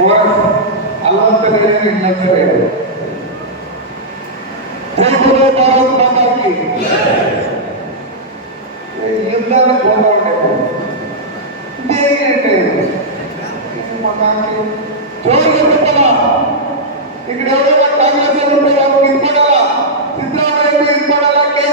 ಅಲ್ಲಂತ ಕಡೆ ಇನ್ನೊಂದು ಕಡೆ ಜೈ ಗುರು ಭಾರತ್ ಮಾತಾ ಕಿ ಯುದ್ಧನ ಹೋರಾಡಬೇಕು ಹೇಗೆ ಜೋರಿಗೆ ಬಿಟ್ಟಲ್ಲ ಈ ಕಡೆ ಯಾವ್ದೋ ಕಾಂಗ್ರೆಸ್ ಅವರು ಅವ್ರು ಇದು ಮಾಡಲ್ಲ ಸಿದ್ದರಾಮಯ್ಯ ಇದು ಮಾಡಲ್ಲ ಕೆ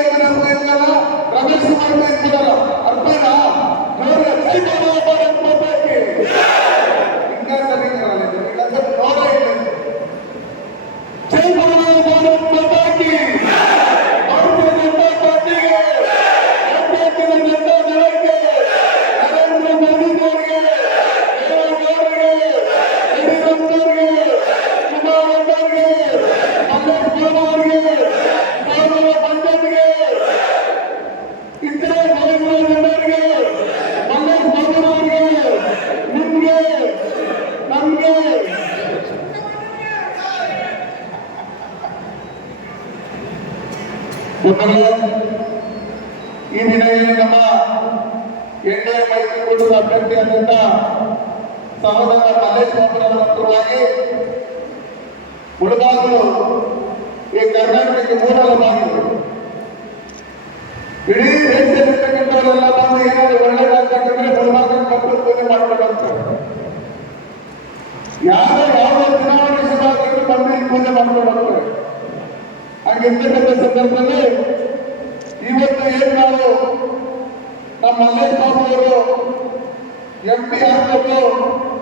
ಅಭ್ಯರ್ಥಿಯಾದಂತ ಸಹೋದರ ಕಾಲೇಜ್ ಪರವಾಗಿ ಮುಳುಬಾಗಿಲು ಈ ಕರ್ನಾಟಕಕ್ಕೆ ಬಾಗಿಲು ಇಡೀ ದೇಶದಲ್ಲಿರ್ತಕ್ಕಂಥವರೆಲ್ಲ ಬಂದು ಏನಾದ್ರು ಒಳ್ಳೇದಾಗ್ತಕ್ಕಂದ್ರೆ ಮುಳುಬಾಗಿಲು ಮಕ್ಕಳು ಪೂಜೆ ಮಾಡ್ಕೊಂಡು ಹೋಗ್ತಾರೆ ಯಾವ ಚುನಾವಣೆ ಶುರುವಾಗಿದ್ರು ಬಂದು ಈ ಪೂಜೆ ಮಾಡ್ಕೊಂಡು ಹಾಗೆ ಹಾಗಿರ್ತಕ್ಕಂಥ ಸಂದರ್ಭದಲ್ಲಿ ಇವತ್ತು ಏನ್ ನಾವು ನಮ್ಮ ಮಲ್ಲೇಶ್ ಬಾಬು ಅವರು ಎಂ ಪಿ ಆಗಬೇಕು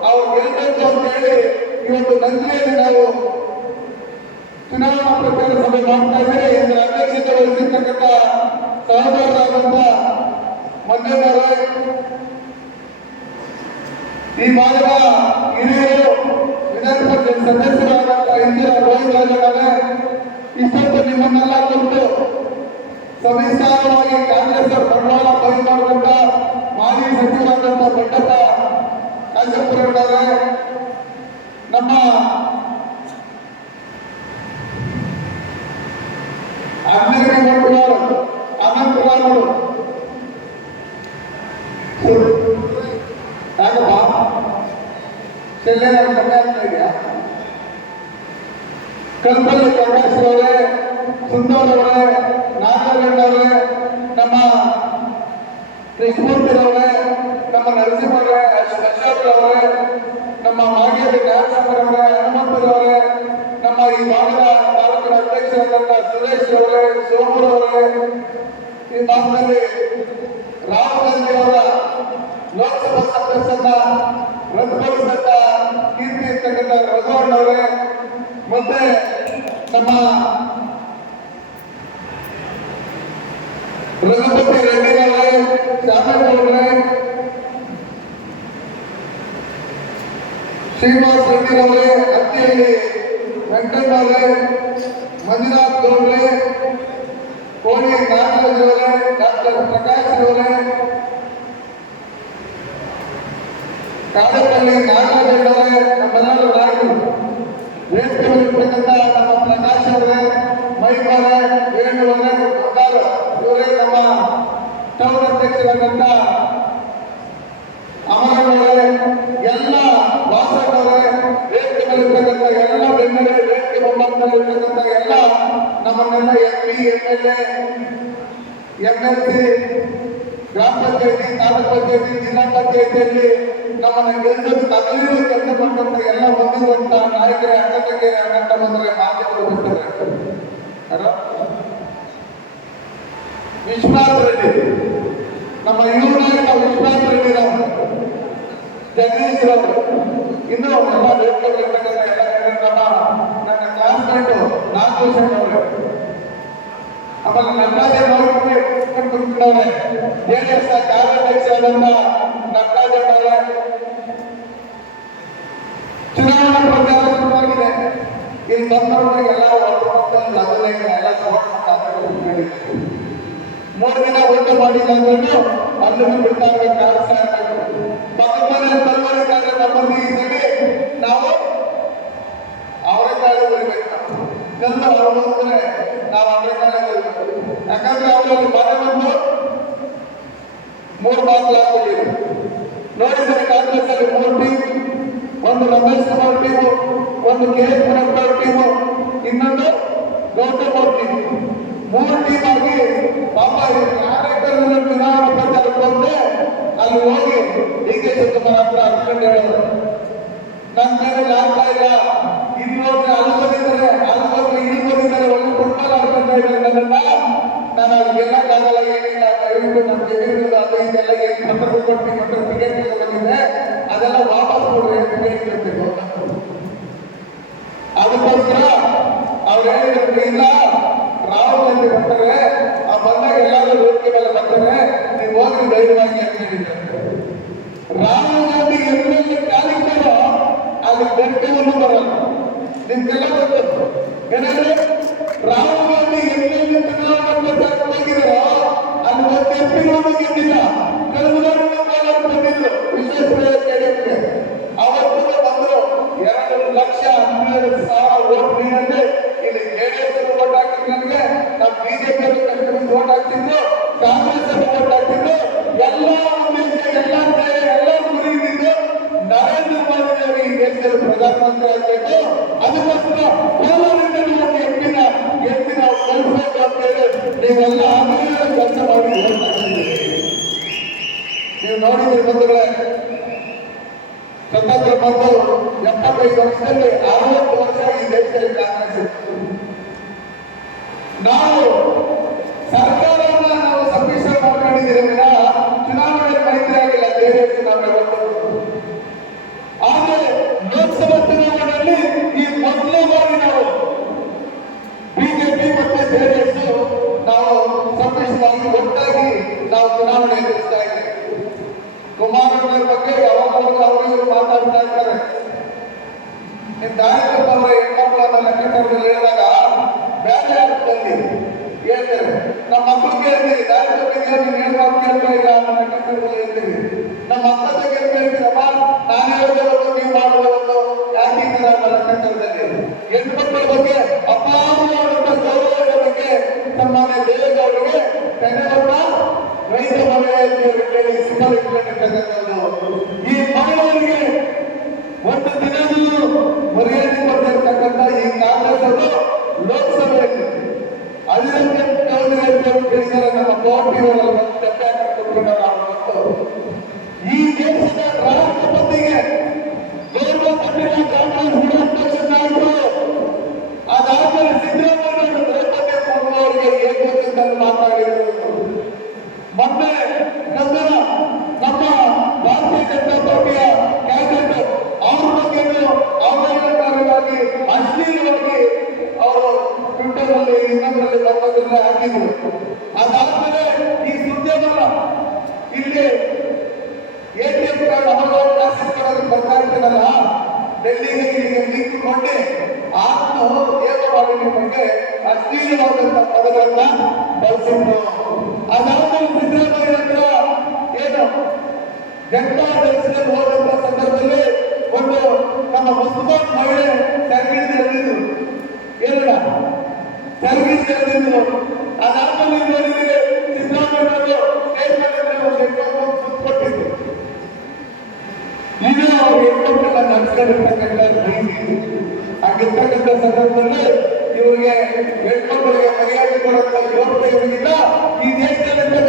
ಅವ್ರು ಗೆಲ್ಲಬೇಕು ಅಂತ ಹೇಳಿ ಇವತ್ತು ನಂದಿಯಲ್ಲಿ ನಾವು ಚುನಾವಣಾ ಪ್ರಚಾರ ಸಭೆ ಮಾಡ್ತಾ ಇದ್ದೀವಿ. ಅಧ್ಯಕ್ಷತೆ ವಹಿಸಿರ್ತಕ್ಕಂಥ ಸಹೋದರರಾದಂಥ ಮಂಜಣ್ಣವರೇ ಈ ಭಾಗದ ಹಿರಿಯರು ವಿಧಾನ ಸದಸ್ಯರಾದಂತ ಸದಸ್ಯರಾದಂಥ ಇಂದಿರಾ ರೋಹಿತ್ ರಾಜಣ್ಣವರೇ ಇಷ್ಟೊತ್ತು ನಿಮ್ಮನ್ನೆಲ್ಲ ಕುರಿತು ಸವಿಸ್ತಾರವಾಗಿ ಕಾಂಗ್ರೆಸ್ ಬಂಡವಾಳ ಬಯಸಿಕೊಂಡಂತ ಮಾಜಿ ಸಚಿವರಾದಂಥ ಬಂಡಪ್ಪ ಕಾಶಪ್ಪರವರೇ ನಮ್ಮ ಹನ್ನೆರಡನೇ ಬಂಡವಾಳ ಅನಂತ ರಾಮರು ಯಾಕಪ್ಪ? ಚೆಲ್ಲೆ ನಮ್ಮ ಕಲ್ಪಲ್ಲಿ ಸುಂದರ್ ಅವರೇ ನಾಗರಗೌಡ ಅವರೇ ನಮ್ಮ ಕೃಷ್ಣಮೂರ್ತಿರವರೇ ನಮ್ಮ ನರಸಿಂಹರೇ ಅಶೋಕ್ ಅವರೇ ನಮ್ಮ ಮಾಗೇರಿ ನ್ಯಾಯಸಂಗರವರೇ ಹನುಮಂತರವರೇ, ನಮ್ಮ ಈ ಭಾಗದ ತಾಲೂಕಿನ ಅಧ್ಯಕ್ಷರಾದಂಥ ಸುರೇಶ್ ಅವರೇ ಸೋಮರವರೇ ಈ ಭಾಗದಲ್ಲಿ ರಾಹುಲ್ ಗಾಂಧಿ ಅವರ ಲೋಕಸಭಾ ಸದಸ್ಯರನ್ನ ರದ್ದುಪಡಿಸಿದಂತ ಕೀರ್ತಿ ಇರ್ತಕ್ಕಂಥ ರಘುವಣ್ಣ ಅವರೇ, ಮತ್ತೆ ನಮ್ಮ ರಘುಪತಿ ರೆಡ್ಡಿ ಅವರೇ ಶ್ಯಾಮೇಗೌಡರೇ ಶ್ರೀನಿವಾಸ್ ರೆಡ್ಡಿ ಅವರೇ ಹತ್ತಿಯಲ್ಲಿ ವೆಂಕಣ್ಣ ಅವರೇ ಮಂಜುನಾಥ್ ಗೌಡ್ರೆ ಕೋಳಿ ನಾಗರಾಜ್ ಅವರೇ ಡಾಕ್ಟರ್ ಪ್ರಕಾಶ್ ಅವರೇ ಕಾಡಪಲ್ಲಿ ನಾಗರಾಜ್ ಅವರೇ ನಮ್ಮೆಲ್ಲರೂ ನಾಯಕರು ವೇದಿಕೆಯಲ್ಲಿರ್ತಕ್ಕಂಥ ನಮ್ಮ ಪ್ರಕಾಶ್ ಅವರೇ ಮೈಮಾರೆ ವೇಣುವರೇ ಬಂಗಾರ ಇವರೇ ನಮ್ಮ ಅಧ್ಯಕ್ಷರಾದಂಥ ಅಮರಣ್ಣವರೇ ಎಲ್ಲ ವಾಸಕರೇ ವೇದಿಕೆಯಲ್ಲಿರ್ತಕ್ಕಂಥ ಎಲ್ಲ ಬೆಂಬಲ ವೇದಿಕೆ ಬಂಧನದಲ್ಲಿರ್ತಕ್ಕಂಥ ಎಲ್ಲ ನಮ್ಮನ್ನೆಲ್ಲ M P, M L A L C, ಗ್ರಾಮ ಪಂಚಾಯತಿ, ತಾಲೂಕ್ ಪಂಚಾಯತಿ, ಜಿಲ್ಲಾ ಪಂಚಾಯತಿಯಲ್ಲಿ ನಮ್ಮನ್ನ ಗೆಲ್ಲಲು ತಗಲಿರುವ ಕೆಲಸ ಎಲ್ಲ ಹೊಂದಿರುವಂತ ನಾಯಕರೇ, ಅಕ್ಕ ತಂಗಿಯರೇ ಬಂದರೆ ಮಾಧ್ಯಮಗಳು ಬರ್ತಾರೆ? ವಿಶ್ವನಾಥ್ ರೆಡ್ಡಿ ನಮ್ಮ ಯುವ ನಾಯಕ ರಾವ್ ಜಗದೀಶ್ ರಾವ್ ಇನ್ನು ಎಲ್ಲ ನನ್ನ ಕ್ಲಾಸ್ಮೇಟ್ ನಾಗಭೂಷಣ್ ಅವರು ಆಮೇಲೆ ನಟರಾಜ ನೋಡ್ಕೊಂಡು ಕುತ್ಕೊಂಡವ್ರೆ ಜೆ ಡಿ ಎಸ್ ಕಾರ್ಯಾಧ್ಯಕ್ಷರಾದಂತ ನಟರಾಜ ಅವರೇ ಚುನಾವಣಾ ಪ್ರಚಾರ ಶುರುವಾಗಿದೆ. ಇಲ್ಲಿ ಎಲ್ಲ ಅದನ್ನೇ ಎಲ್ಲ ಹಾಕ್ಬೇಕು. ಮೂರು ದಿನ ಊಟ ಮಾಡಿಲ್ಲ ಅಂದ್ರೂ ಅಲ್ಲಿಗೂ ಬಿಟ್ಟಾಗ ಕಾಣಿಸ್ತಾ ಇರಬೇಕು ಪಕ್ಕದ ಮನೆ ತಲುಪಬೇಕಾದ್ರೆ ನಮ್ಮಲ್ಲಿ ಇದ್ದೀವಿ ನಾವು ಅವರ ಕಾಲ ಬರಬೇಕು ಎಂದು ಅವರು ನಾವು ಅವರ ಕಾಲ ಯಾಕಂದ್ರೆ ಅವರಲ್ಲಿ ಮನೆ ಬಂದು ಮೂರು ಬಾಗಿಲು ಹಾಕೊಂಡಿವೆ ನೋಡಿದರೆ ಕಾಂಗ್ರೆಸ್ ಅಲ್ಲಿ ಮೂರು ಟೀಮ್ ಒಂದು ರಮೇಶ್ ಕುಮಾರ್ ಟೀಮು ಒಂದು ಕೆ ಎಸ್ ಕುಮಾರ್ ಟೀಮು ಇನ್ನೊಂದು ಗೌತಮ್ ಟೀಮು ಮೂರು ಟೀಮ್ ಆಗಿ ಪಾಪ ಕಾರ್ಯಕ್ರಮದ ಚುನಾವಣಾ ಪ್ರಚಾರಕ್ಕೆ ಅಲ್ಲಿ ಹೋಗಿ ಡಿ ಕೆ ಶಿವಕುಮಾರ್ ಹತ್ರ ಹತ್ಕೊಂಡು ಹೇಳೋದು ನನ್ನ ಮೇಲೆ ಆಗ್ತಾ ಅಲ್ಲಿ ಬಂದಿದ್ದಾರೆ ಅಲ್ಲಿ ಬಂದ್ರೆ ಇಲ್ಲಿ ಬಂದಿದ್ದಾರೆ ಒಳ್ಳೆ ಫುಟ್ಬಾಲ್ ಆಡ್ಕೊಂಡು ನಾನು ಅಲ್ಲಿ ಏನಿಲ್ಲ ದಯವಿಟ್ಟು ನಮ್ಮ ಜಮೀನು ಏನು ಪತ್ರ ಕೊಟ್ಟು ಮತ್ತು ಟಿಕೆಟ್ ಬಂದಿದೆ. ಅದೆಲ್ಲ ವಾಪಸ್ ಕೊಡ್ರಿ ಅದಕ್ಕೋಸ್ಕರ ಅವ್ರು ಹೇಳಿದ್ರು, ಇಲ್ಲ ಮನೆ ದೇವೇಗೌಡರಿಗೆ ಕನ್ನಡ ರೈತ ಮನೆಯಲ್ಲಿ ಸಿಂಹಲಿಂಗನ ಕನ್ನಡ ಈ జరిగింది ఆ నలభై జరిగింది సిద్ధాంతంలో కొట్టింది ಈಗ ಅವ್ರು ಹೇಳ್ಕೊಟ್ಟಲ್ಲ ನಡ್ಸ್ಕೊಂಡಿರ್ತಕ್ಕಂಥದ್ದು ಹಾಗಿರ್ತಕ್ಕಂಥ ಸಂದರ್ಭದಲ್ಲಿ ಇವರಿಗೆ ಹೇಳ್ಕೊಂಡವರಿಗೆ ಮರ್ಯಾದೆ ಕೊಡುವಂತ ಯೋಗ್ಯತೆ ಇರಲಿಲ್ಲ ಈ ದೇಶದಲ್ಲಿ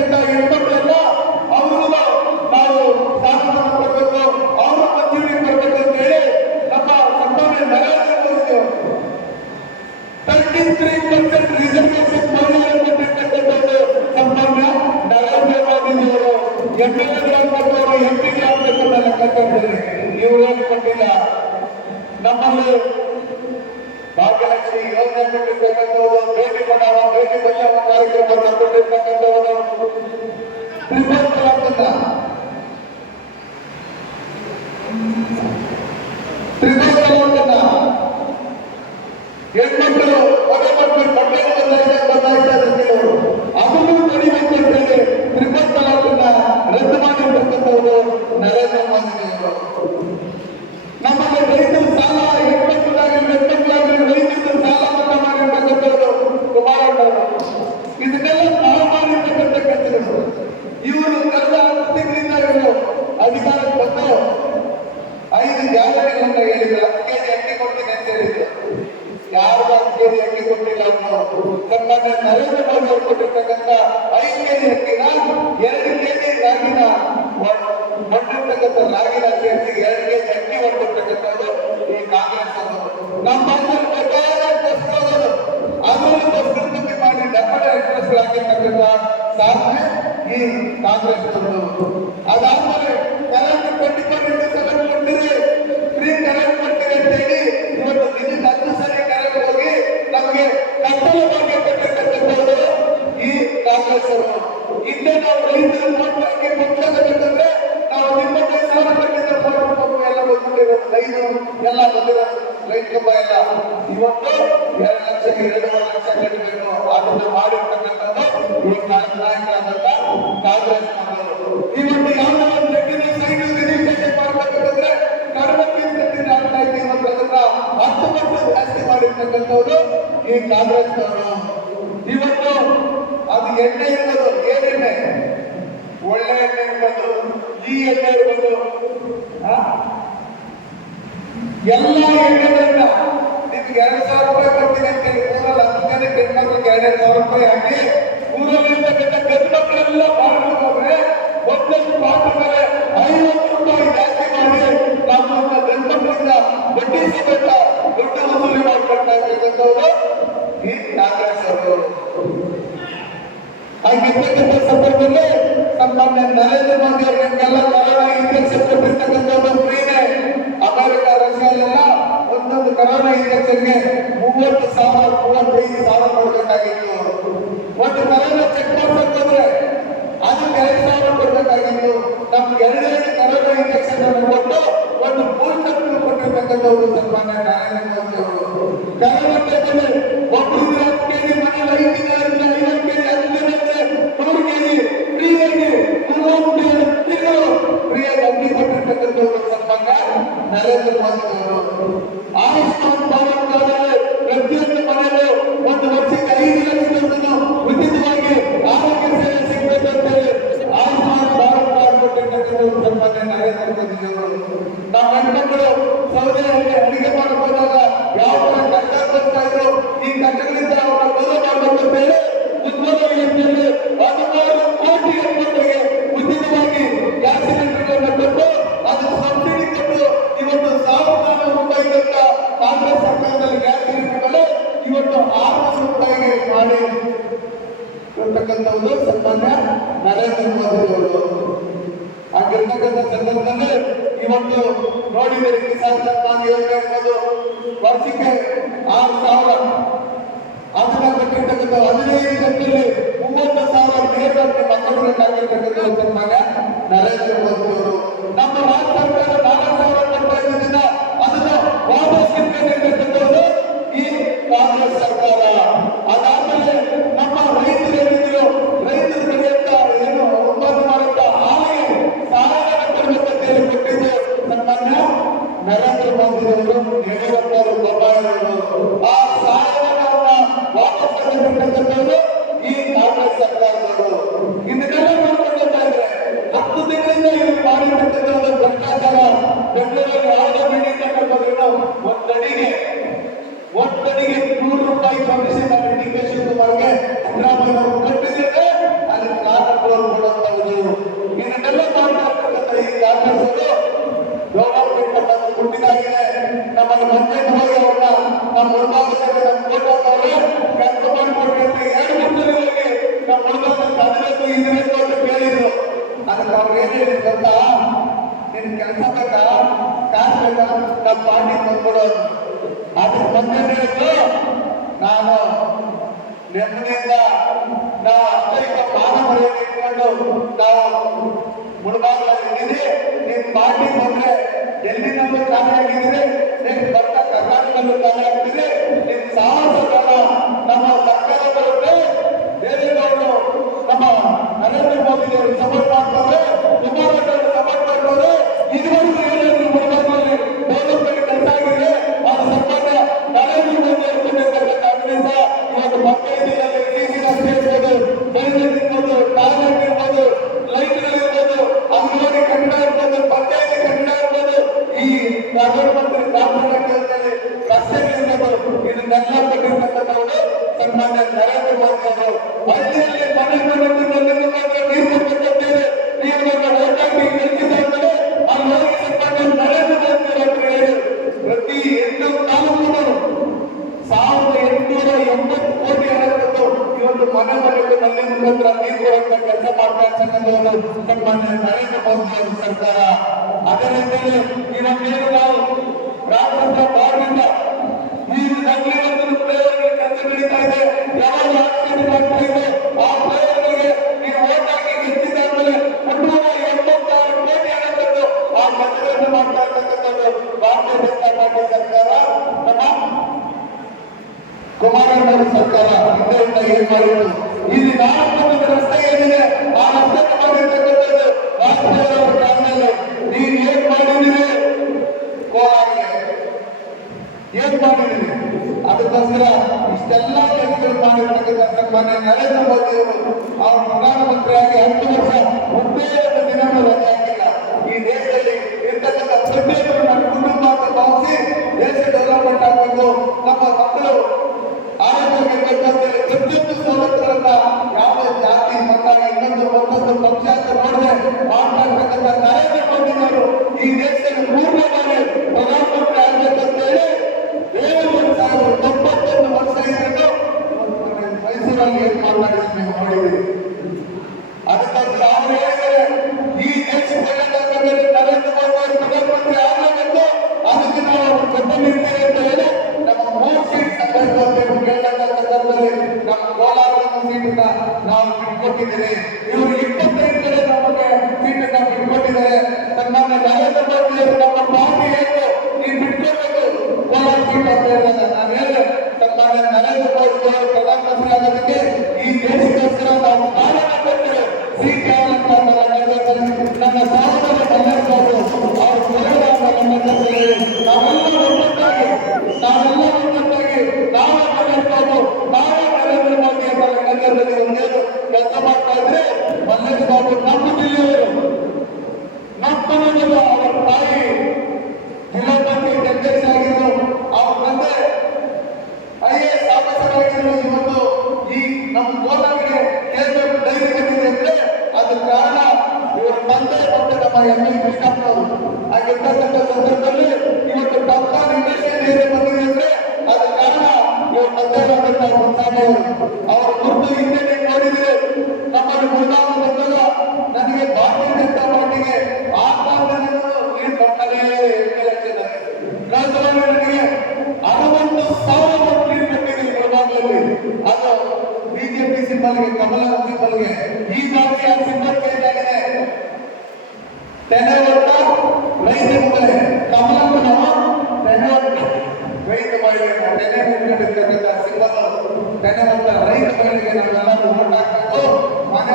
ಇವುಗಳನ್ನು ಕೊಟ್ಟಿಲ್ಲ ನಮ್ಮಲ್ಲಿ ಭಾಗ್ಯಲಕ್ಷ್ಮಿ ಯೋಜನೆ ಕೊಟ್ಟಿರ್ತಕ್ಕಂಥವರು ಭೇಟಿ ಕೊಡವ ಭೇಟಿ ಬಚಾವ ಕಾರ್ಯಕ್ರಮ ತಂದುಕೊಂಡಿರ್ತಕ್ಕಂಥವರು ತ್ರಿಪಂಚ ತ್ರಿಪಂಚ ಹೆಣ್ಮಕ್ಳು homem, porque ಕಾಂಗ್ರೆಸ್ ಅದಾದ್ಮೇಲೆ ಕರ್ನಾಟಕ ಟ್ವೆಂಟಿ ಫೋರ್ ಇಂಟು ಬಂದವರು ಈ ಕಾಂಗ್ರೆಸ್ ಇವತ್ತು ಅದು ಎಣ್ಣೆ ಇರ್ಬೋದು ಏನೆಣ್ಣೆ ಒಳ್ಳೆ ಎಣ್ಣೆ ಇರ್ಬೋದು, ಈ ಎಣ್ಣೆ ಇರ್ಬೋದು. ಎಲ್ಲ ಎಣ್ಣೆಗಳಿಂದ ನಿಮ್ಗೆ ಎರಡು ಸಾವಿರ ರೂಪಾಯಿ ಕೊಡ್ತೀನಿ ಅಂತ ಹೇಳಿ ಊರಲ್ಲಿ ಹತ್ತನೇ ಹೆಣ್ಮಕ್ಳಿಗೆ ಎರಡೆರಡು ಸಾವಿರ ರೂಪಾಯಿ ಹಾಕಿ. ಊರಲ್ಲಿರ್ತಕ್ಕಂಥ ಗಂಡು ಮಕ್ಕಳೆಲ್ಲ ಮಾಡ್ಕೊಂಡು ಹೋದ್ರೆ, ಒಂದೊಂದು ಬಾಡಿಗೆ ಮೇಲೆ ಬಂದವರು ಈ ಅವರು ಹಾಗಿರ್ತಕ್ಕಂಥ ಸಂದರ್ಭದಲ್ಲಿ ಸನ್ಮಾನ್ಯ ನರೇಂದ್ರ ಮೋದಿ ಅವರಿಗೆಲ್ಲ ಕೊರೋನಾ ಇಂಜೆಕ್ಷನ್ ಕೊಟ್ಟಿರ್ತಕ್ಕಂಥದ್ದು ಅಮೆರಿಕ ಒಂದೊಂದು ಕೊರೋನಾ ಇಂಜೆಕ್ಷನ್ಗೆ ಮೂವತ್ತು ಸಾವಿರ, ಮೂವತ್ತೈದು ಸಾವಿರ ಕೊಡಬೇಕಾಗಿತ್ತು. ಒಂದು ಕೊರೋನಾ ಚೆಕ್ ಮಾಡ್ಬೇಕಂದ್ರೆ ಅದಕ್ಕೆ ಎರಡು ಸಾವಿರ ಕೊಡಬೇಕಾಗಿತ್ತು. ನಮ್ಗೆ ಎರಡೆರಡು ಕೊರೋನಾ ಇಂಜೆಕ್ಷನ್ ಕೊಟ್ಟು ಒಂದು ಮೂರು ಕೊಟ್ಟಿರ್ತಕ್ಕಂಥ ಒಂದು ಸನ್ಮಾನ ಕಾರ್ಯಕ್ರಮದಲ್ಲಿ ಒಬ್ಬರು ಕೇಳಿ ಮನೆಯಲ್ಲಿ ಐದು ಕೇಳಿ ಐದು ಕೇಳಿ ಹತ್ತು ಕೇಳಿ ಮೂರು ಕೇಳಿ ಫ್ರೀ ಆಗಿ ಮೂವತ್ತು ಕೇಳಿ ತಿಂಗಳು ಫ್ರೀ ಆಗಿ ಅರ್ಜಿ ಕೊಟ್ಟಿರ್ತಕ್ಕಂಥ ಸಂಬಂಧ ನರೇಂದ್ರ ಮೋದಿ ಅವರು ಆಯುಷ್ಮಾನ್ ಭಾರತ್ ಪ್ರತಿಯೊಂದು ಮನೆಯಲ್ಲಿ ಕೊಡ್ತಕ್ಕಂಥವ್ರು ಸನ್ಮಾನ್ಯ ನರೇಂದ್ರ ಮೋದಿ ಅವರು ಹಾಗಿರ್ತಕ್ಕಂಥ ಸಂದರ್ಭದಲ್ಲಿ ಇವತ್ತು ನೋಡಿದರೆ ಕಿಸಾನ್ ಸನ್ಮಾನ್ ಯೋಜನೆ ಅನ್ನೋದು ವರ್ಷಕ್ಕೆ ಆರು ಸಾವಿರ. ಅದನ್ನ ಕಟ್ಟಿರ್ತಕ್ಕಂಥ ಹದಿನೈದು ಗಂಟೆಯಲ್ಲಿ ಮೂವತ್ತು ಸಾವಿರ ಮೇಲೆ ಮಕ್ಕಳು ಆಗಿರ್ತಕ್ಕಂಥ ಸನ್ಮಾನ್ಯ ನರೇಂದ್ರ ಮೋದಿ ಅವರು ನಮ್ಮ ರಾಜ್ಯ ಸರ್ಕಾರ ಬಾಬಾ ಸಾಹೇಬ್ నియోజకవర్గంలో నియోజకవర్గాలు ಹತ್ರ ನೀರು ಬರುವಂತ ಕೆಲಸ ಮಾಡ್ತಾ ಇರ್ತಕ್ಕಂಥವರು ಸನ್ಮಾನ್ಯ ಸರ್ಕಾರ ಅದೇ ರೀತಿಯಲ್ಲಿ ಇವತ್ತೇನು ನಾವು ರಾಜ್ಯದ ಬಾರ್ಡಿಂದ ಇದೆ ಆ ಪ್ಲೇಯರ್ಗಳಿಗೆ ನೀವು ಓಟ್ ಕೋಟಿ ಮಾಡ್ತಾ ಇರ್ತಕ್ಕಂಥದ್ದು ಭಾರತೀಯ ಸರ್ಕಾರ ನಮ್ಮ ಸರ್ಕಾರ ಇದರಿಂದ ಏನ್ ಮಾಡಿದ್ರು? Thank you.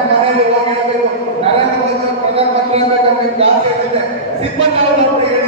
ನರೇಂದ್ರ ಮೋದಿ ಅವರು ನರೇಂದ್ರ ಮೋದಿ ಪ್ರಧಾನಮಂತ್ರಿ ಆಗಬೇಕಂತ ಸಿಬ್ಬಂದಿ ಅವರು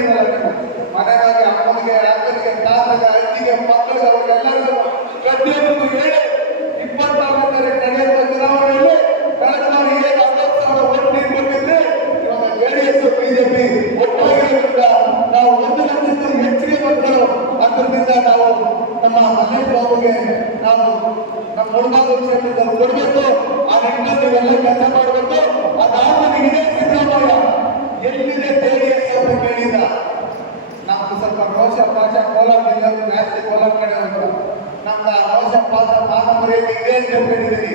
ಸ್ವಲ್ಪ ರೋಷ ಪಾಚ ಕೋಲಾರ ಜಾಸ್ತಿ ಕೋಲಾರ ಕಡೆ ಉಂಟು ನಮ್ಮ ರೋಷ ಪಾಚ ಪಾರಂಪರೆಯಲ್ಲಿ ಇದೆ ಅಂತ ಹೇಳಿದ್ದೀನಿ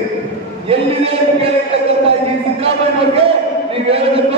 ಎಲ್ಲಿದೆ ಅಂತ ಕೇಳಿರ್ತಕ್ಕಂಥ ಈ ಸಿದ್ದರಾಮಯ್ಯ ಬಗ್ಗೆ ನೀವು ಹೇಳಿದ